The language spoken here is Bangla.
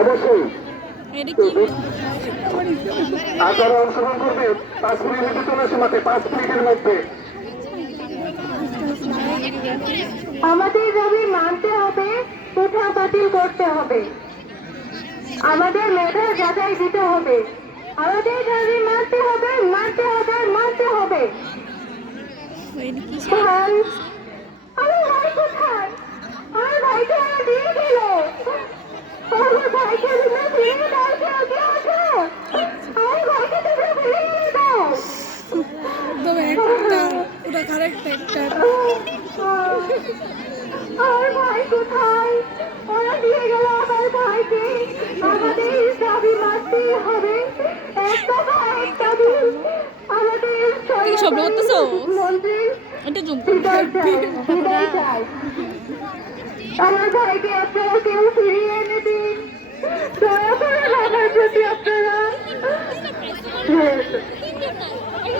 অবশ্যই আপনারা অংশগ্রহণ করবে 5 মিনিটের জন্য সীমাতে 5 মিনিটের মধ্যে। আমাদের দাবি মানতে হবে, কোঠা বাতিল করতে হবে, আমাদের মেধা যাচাই দিতে হবে, আমাদের দাবি মানতে হবে, মানতে হবে, মানতে হবে। ভাই, আমার ভাই কোথায়? আমার ভাইকে আমার দিয়ে গেল। আমার ভাইকে তোমরা ফিরিয়ে দাও, কেউ কেউ আছো? আমার ভাইকে তোমরা ফিরিয়ে দাও। আমার ভাই কোথায়? ওরা দিয়ে গেল আমার ভাইকে। আমাদের দাবি মানতে হবে, একটা ভাই একটা দিন। আমাদের মন্ত্রী বিদায় চাই। আমার ভাইকে আপনারা কেউ ফিরিয়ে এনে দিন, দয়া করে আমার প্রতি আপনারা